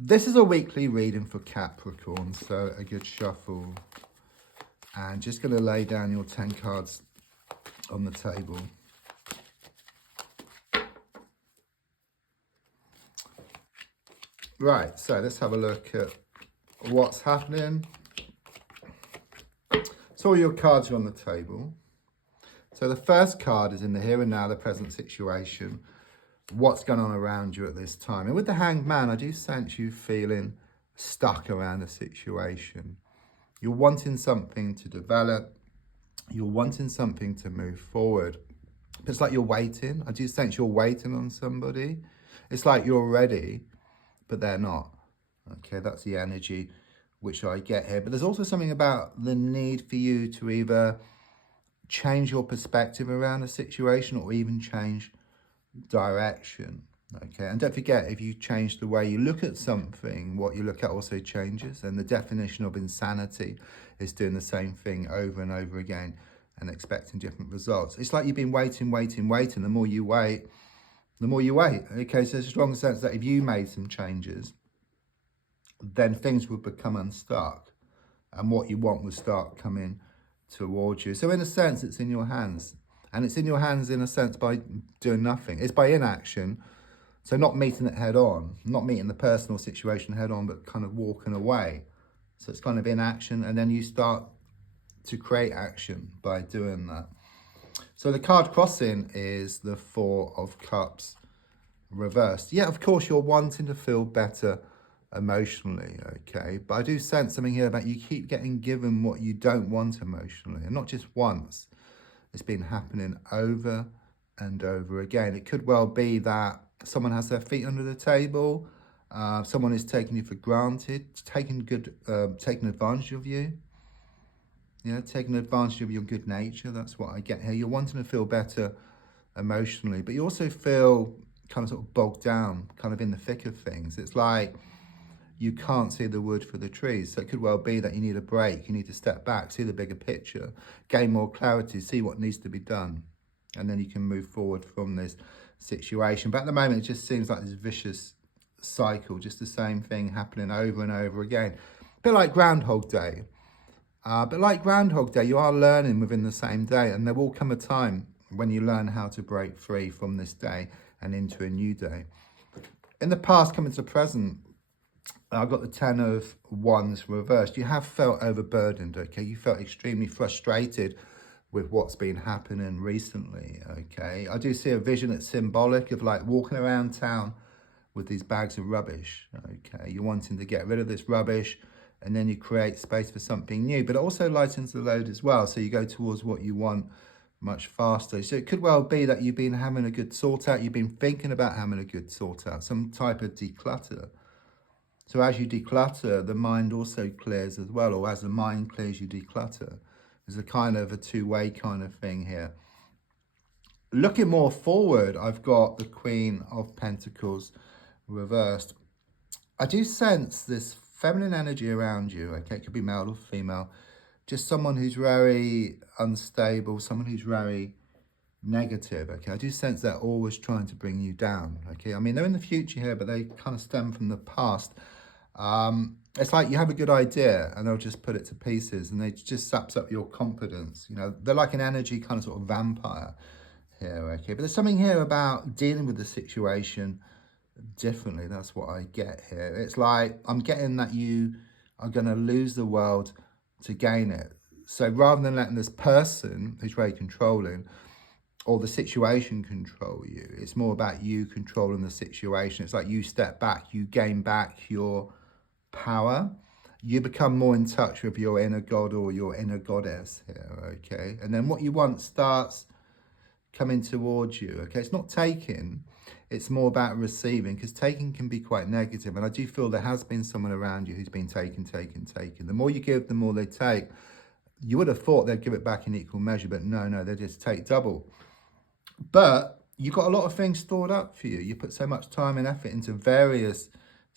This is a weekly reading for Capricorn, so a good shuffle. And just going to lay down your 10 cards on the table. Right, so let's have a look at what's happening. So all your cards are on the table. So the first card is in the here and now, the present situation. What's going on around you at this time. And with the Hanged Man, I do sense you feeling stuck around a situation. You're wanting something to develop. You're wanting something to move forward. It's like you're waiting. I do sense you're waiting on somebody. It's like you're ready, but they're not. Okay, that's the energy which I get here. But there's also something about the need for you to either change your perspective around a situation or even change direction. Okay, and don't forget, if you change the way you look at something, what you look at also changes. And the definition of insanity is doing the same thing over and over again and expecting different results. It's like you've been waiting. The more you wait, the more you wait. Okay, so there's a strong sense that if you made some changes, then things would become unstuck and what you want would start coming towards you. So in a sense, it's in your hands. And it's in your hands in a sense by doing nothing. It's by inaction. So not meeting it head on, not meeting the personal situation head on, but kind of walking away. So it's kind of inaction, and then you start to create action by doing that. So the card crossing is the Four of Cups reversed. Yeah, of course, you're wanting to feel better emotionally, okay? But I do sense something here about you keep getting given what you don't want emotionally, and not just once. It's been happening over and over again. It could well be that someone has their feet under the table, someone is taking you for granted, taking advantage of you. Yeah, taking advantage of your good nature. That's what I get here. You're wanting to feel better emotionally, but you also feel kind of sort of bogged down, kind of in the thick of things. It's like you can't see the wood for the trees. So it could well be that you need a break. You need to step back, see the bigger picture, gain more clarity, see what needs to be done. And then you can move forward from this situation. But at the moment, it just seems like this vicious cycle, just the same thing happening over and over again. A bit like Groundhog Day. You are learning within the same day. And there will come a time when you learn how to break free from this day and into a new day. In the past, coming to the present, I've got the 10 of Wands reversed. You have felt overburdened, okay? You felt extremely frustrated with what's been happening recently, okay? I do see a vision that's symbolic of like walking around town with these bags of rubbish, okay? You're wanting to get rid of this rubbish and then you create space for something new, but it also lightens the load as well. So you go towards what you want much faster. So it could well be that you've been having a good sort out. You've been thinking about having a good sort out, some type of declutter. So as you declutter, the mind also clears as well, or as the mind clears, you declutter. There's a kind of a two-way kind of thing here. Looking more forward, I've got the Queen of Pentacles reversed. I do sense this feminine energy around you, okay? It could be male or female. Just someone who's very unstable, someone who's very negative, okay? I do sense they're always trying to bring you down, okay? I mean, they're in the future here, but they kind of stem from the past. It's like you have a good idea and they'll just put it to pieces and they just saps up your confidence. You know, they're like an energy kind of sort of vampire here, okay? But there's something here about dealing with the situation differently. That's what I get here. It's like I'm getting that you are going to lose the world to gain it. So rather than letting this person who's very controlling or the situation control you, it's more about you controlling the situation. It's like you step back, you gain back your power, you become more in touch with your inner god or your inner goddess here, okay? And then what you want starts coming towards you, okay? It's not taking, it's more about receiving, because taking can be quite negative. And I do feel there has been someone around you who's been taking. The more you give, the more they take. You would have thought they'd give it back in equal measure, but no, they just take double. But you've got a lot of things stored up for you. You put so much time and effort into various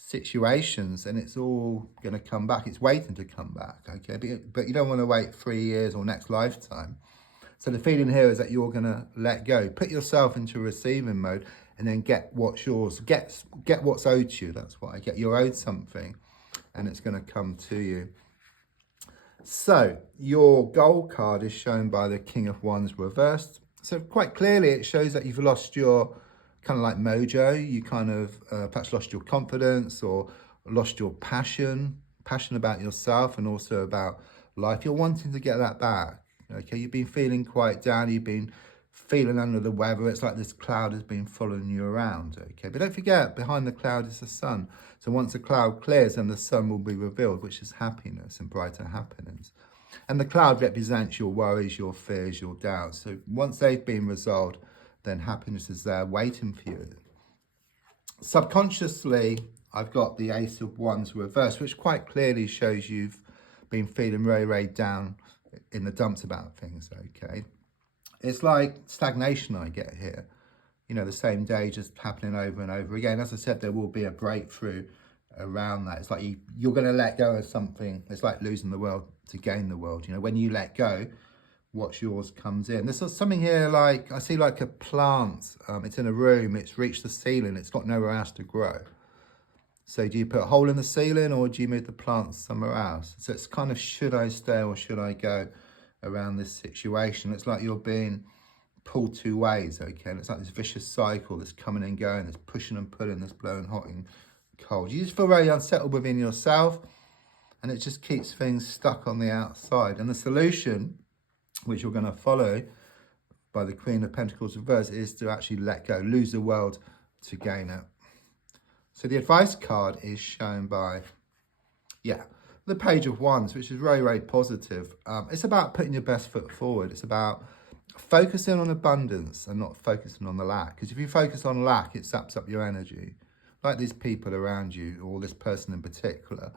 situations and it's all going to come back. It's waiting to come back, okay? But you don't want to wait 3 years or next lifetime. So the feeling here is that you're going to let go. Put yourself into receiving mode and then get what's yours. Get what's owed to you. That's what I get. You're owed something, and it's going to come to you. So your goal card is shown by the King of Wands reversed. So quite clearly it shows that you've lost your kind of like mojo. You kind of perhaps lost your confidence or lost your passion about yourself and also about life. You're wanting to get that back. Okay, you've been feeling quite down. You've been feeling under the weather. It's like this cloud has been following you around. Okay, but don't forget, behind the cloud is the sun. So once the cloud clears, then the sun will be revealed, which is happiness and brighter happiness. And the cloud represents your worries, your fears, your doubts. So once they've been resolved, then happiness is there waiting for you. Subconsciously, I've got the Ace of Wands reversed, which quite clearly shows you've been feeling very, very down in the dumps about things, okay? It's like stagnation I get here. You know, the same day just happening over and over again. As I said, there will be a breakthrough around that. It's like you're going to let go of something. It's like losing the world to gain the world. You know, when you let go, what's yours comes in. There's something here like, I see like a plant. It's in a room. It's reached the ceiling. It's got nowhere else to grow. So do you put a hole in the ceiling or do you move the plant somewhere else? So it's kind of, should I stay or should I go around this situation? It's like you're being pulled two ways, okay? And it's like this vicious cycle that's coming and going, that's pushing and pulling, that's blowing hot and cold. You just feel very unsettled within yourself, and it just keeps things stuck on the outside. And the solution, which you're going to follow by the Queen of Pentacles reverse, is to actually let go, lose the world to gain it. So the advice card is shown by, the Page of Wands, which is very, very positive. It's about putting your best foot forward. It's about focusing on abundance and not focusing on the lack. Because if you focus on lack, it saps up your energy. Like these people around you, or this person in particular.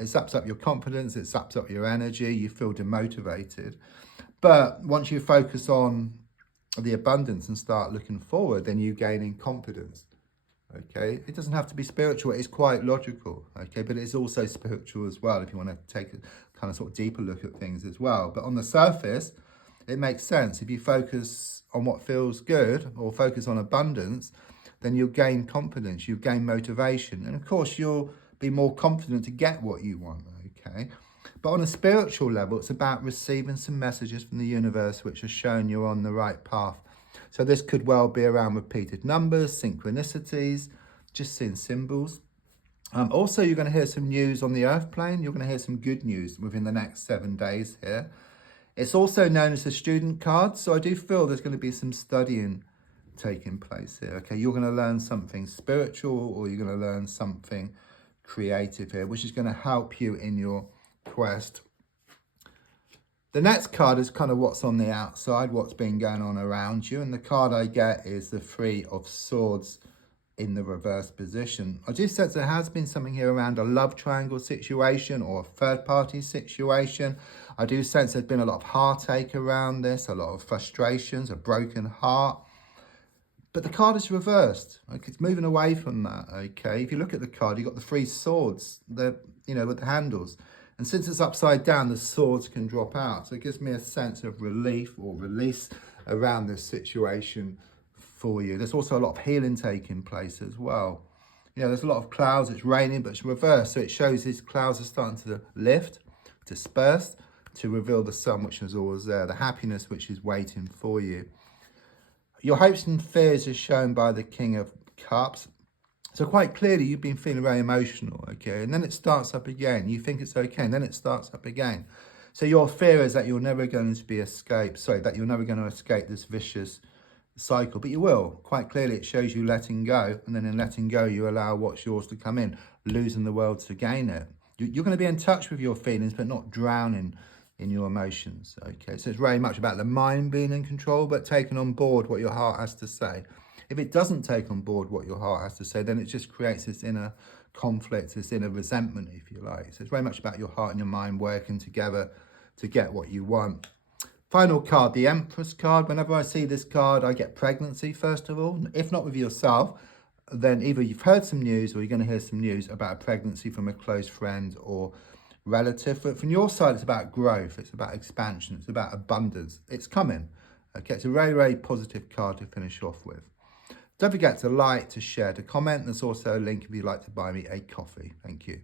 It saps up your confidence, it saps up your energy, you feel demotivated. But once you focus on the abundance and start looking forward, then you gain in confidence. Okay, it doesn't have to be spiritual, it's quite logical, okay, but it's also spiritual as well if you want to take a kind of sort of deeper look at things as well. But on the surface, it makes sense. If you focus on what feels good or focus on abundance, then you'll gain confidence, you'll gain motivation, and of course you'll be more confident to get what you want, okay? But on a spiritual level, it's about receiving some messages from the universe which are showing you're on the right path. So this could well be around repeated numbers, synchronicities, just seeing symbols. Also, you're going to hear some news on the earth plane. You're going to hear some good news within the next 7 days here. It's also known as the student card. So I do feel there's going to be some studying taking place here. Okay, you're going to learn something spiritual or you're going to learn something creative here, which is going to help you in your quest. The next card is kind of what's on the outside, what's been going on around you. And the card I get is the Three of Swords in the reverse position. I do sense there has been something here around a love triangle situation or a third party situation. I do sense there's been a lot of heartache around this, a lot of frustrations, a broken heart. But the card is reversed. Okay, it's moving away from that, okay? If you look at the card, you've got the three swords, with the handles. And since it's upside down, the swords can drop out. So it gives me a sense of relief or release around this situation for you. There's also a lot of healing taking place as well. There's a lot of clouds, it's raining, but it's reversed. So it shows these clouds are starting to lift, disperse, to reveal the sun, which is always there, the happiness which is waiting for you. Your hopes and fears are shown by the King of Cups. So quite clearly, you've been feeling very emotional, okay? And then it starts up again. You think it's okay, and then it starts up again. So your fear is that you're never going to that you're never going to escape this vicious cycle. But you will. Quite clearly, it shows you letting go. And then in letting go, you allow what's yours to come in, losing the world to gain it. You're going to be in touch with your feelings, but not drowning in your emotions, okay? So it's very much about the mind being in control, but taking on board what your heart has to say. If it doesn't take on board what your heart has to say, then it just creates this inner conflict, this inner resentment, if you like. So it's very much about your heart and your mind working together to get what you want. Final card, the Empress card. Whenever I see this card, I get pregnancy, first of all. If not with yourself, then either you've heard some news or you're going to hear some news about a pregnancy from a close friend or relative. But from your side, it's about growth. It's about expansion. It's about abundance. It's coming. Okay, it's a very, very positive card to finish off with. Don't forget to like, to share, to comment. There's also a link if you'd like to buy me a coffee. Thank you.